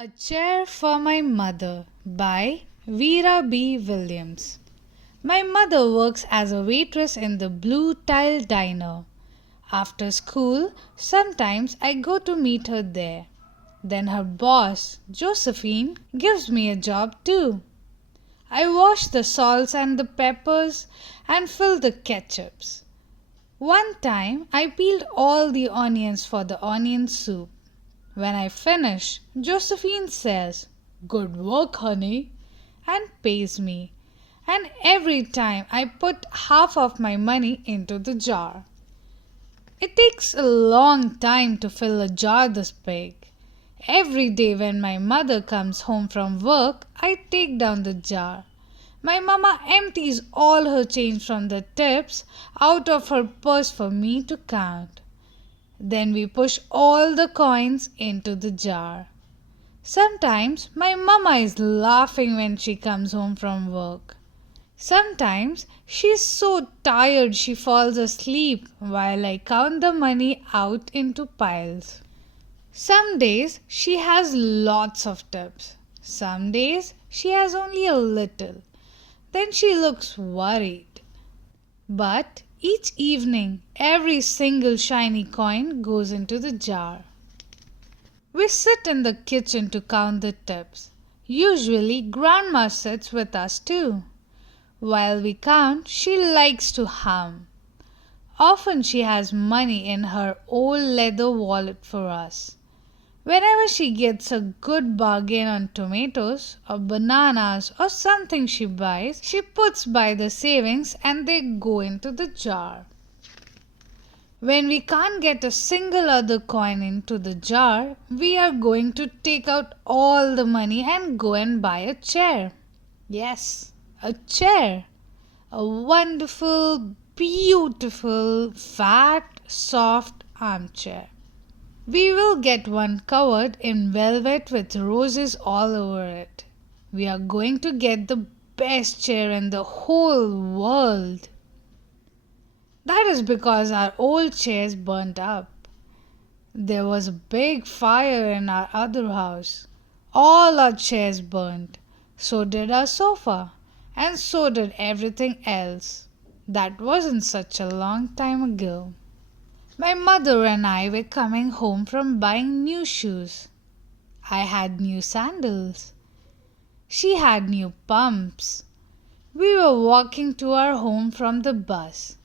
A Chair for My Mother by Vera B.Williams. My mother works as a waitress in the Blue Tile Diner. After school, sometimes I go to meet her there. Then her boss, Josephine, gives me a job too. I wash the salts and the peppers and fill the ketchups. One time I peeled all the onions for the onion soup. When I finish, Josephine says, "Good work, honey," and pays me. And every time I put half of my money into the jar. It takes a long time to fill a jar this big. Every day when my mother comes home from work, I take down the jar. My mama empties all her change from the tips out of her purse for me to count. Then we push all the coins into the jar. Sometimes my mama is laughing when she comes home from work. Sometimes she is so tired she falls asleep while I count the money out into piles. Some days she has lots of tips. Some days she has only a little. Then she looks worried. But each evening, every single shiny coin goes into the jar. We sit in the kitchen to count the tips. Usually, Grandma sits with us too. While we count, she likes to hum. Often she has money in her old leather wallet for us. Whenever she gets a good bargain on tomatoes or bananas or something she buys, she puts by the savings and they go into the jar. When we can't get a single other coin into the jar, we are going to take out all the money and go and buy a chair. Yes, a chair. A wonderful, beautiful, fat, soft armchair. We will get one covered in velvet with roses all over it. We are going to get the best chair in the whole world. That is because our old chairs burnt up. There was a big fire in our other house. All our chairs burnt. So did our sofa. And so did everything else. That wasn't such a long time ago. My mother and I were coming home from buying new shoes. I had new sandals. She had new pumps. We were walking to our home from the bus.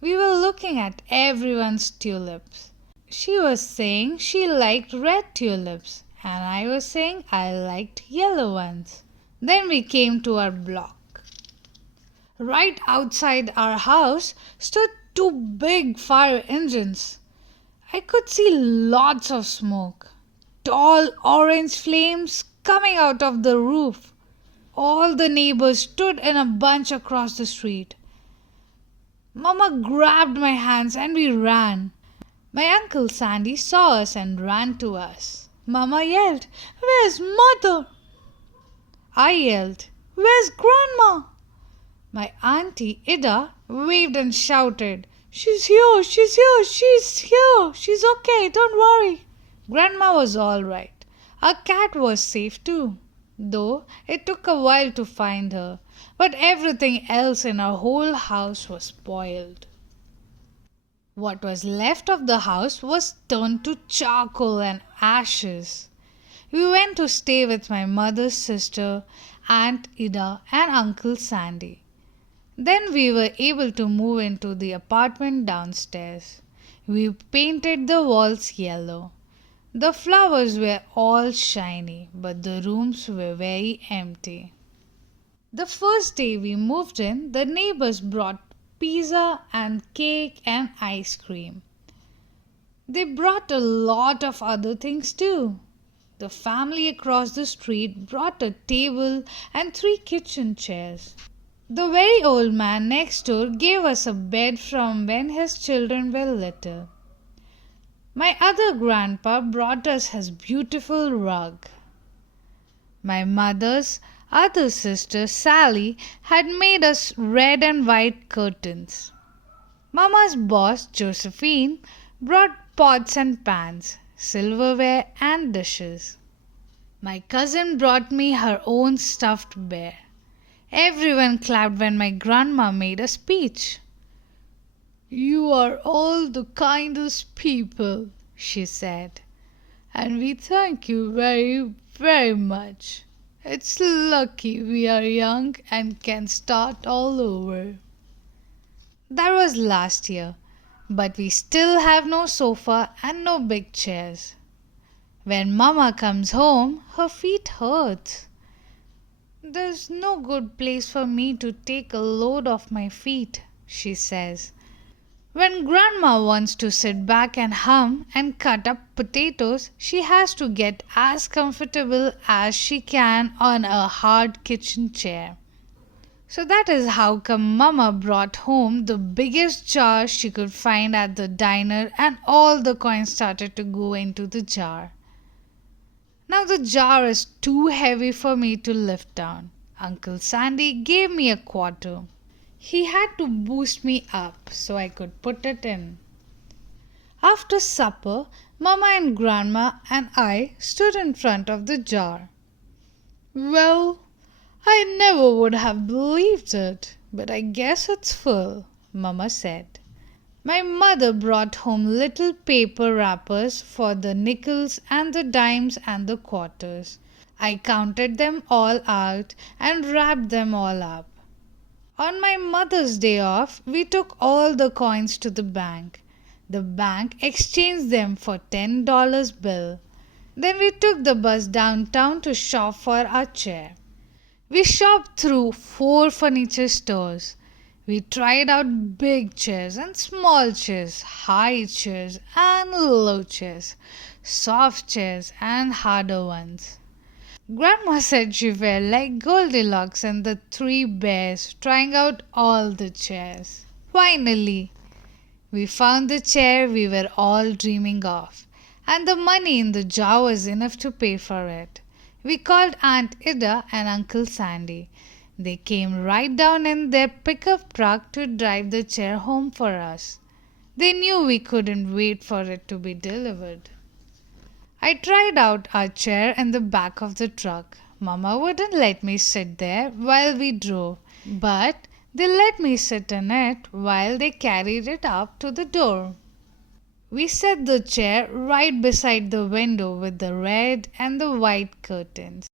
We were looking at everyone's tulips. She was saying she liked red tulips, and I was saying I liked yellow ones. Then we came to our block. Right outside our house stood two big fire engines. I could see lots of smoke. Tall orange flames coming out of the roof. All the neighbors stood in a bunch across the street. Mama grabbed my hands and we ran. My Uncle Sandy saw us and ran to us. Mama yelled, "Where's Mother?" I yelled, "Where's Grandma?" My Auntie Ida waved and shouted, "She's here, she's here, she's here, she's okay, don't worry." Grandma was all right. Our cat was safe too, though it took a while to find her, but everything else in our whole house was spoiled. What was left of the house was turned to charcoal and ashes. We went to stay with my mother's sister, Aunt Ida, and Uncle Sandy. Then we were able to move into the apartment downstairs. We painted the walls yellow. The flowers were all shiny, but the rooms were very empty. The first day we moved in, the neighbors brought pizza and cake and ice cream. They brought a lot of other things too. The family across the street brought a table and 3 kitchen chairs. The very old man next door gave us a bed from when his children were little. My other grandpa brought us his beautiful rug. My mother's other sister, Sally, had made us red and white curtains. Mama's boss, Josephine, brought pots and pans, silverware and dishes. My cousin brought me her own stuffed bear. Everyone clapped when my grandma made a speech. "You are all the kindest people," she said, "and we thank you very, very much. It's lucky we are young and can start all over." That was last year, but we still have no sofa and no big chairs. When Mama comes home, her feet hurt. "There's no good place for me to take a load off my feet," she says. When Grandma wants to sit back and hum and cut up potatoes, she has to get as comfortable as she can on a hard kitchen chair. So that is how come Mama brought home the biggest jar she could find at the diner, and all the coins started to go into the jar. Now the jar is too heavy for me to lift down. Uncle Sandy gave me a quarter. He had to boost me up so I could put it in. After supper, Mama and Grandma and I stood in front of the jar. "Well, I never would have believed it, but I guess it's full," Mama said. My mother brought home little paper wrappers for the nickels and the dimes and the quarters. I counted them all out and wrapped them all up. On my mother's day off, we took all the coins to the bank. The bank exchanged them for $10 bill. Then we took the bus downtown to shop for our chair. We shopped through 4 furniture stores. We tried out big chairs and small chairs, high chairs and low chairs, soft chairs and harder ones. Grandma said she felt like Goldilocks and the 3 bears trying out all the chairs. Finally, we found the chair we were all dreaming of, and the money in the jar was enough to pay for it. We called Aunt Ida and Uncle Sandy. They came right down in their pickup truck to drive the chair home for us. They knew we couldn't wait for it to be delivered. I tried out our chair in the back of the truck. Mama wouldn't let me sit there while we drove, but they let me sit in it while they carried it up to the door. We set the chair right beside the window with the red and the white curtains.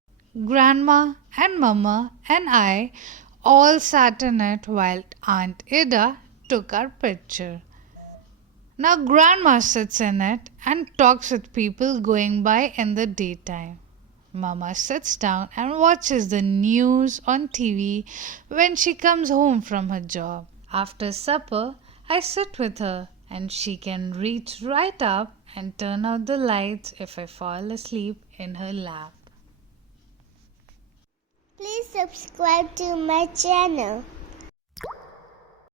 Grandma and Mama and I all sat in it while Aunt Ida took our picture. Now Grandma sits in it and talks with people going by in the daytime. Mama sits down and watches the news on TV when she comes home from her job. After supper, I sit with her and she can reach right up and turn out the lights if I fall asleep in her lap. Please subscribe to my channel.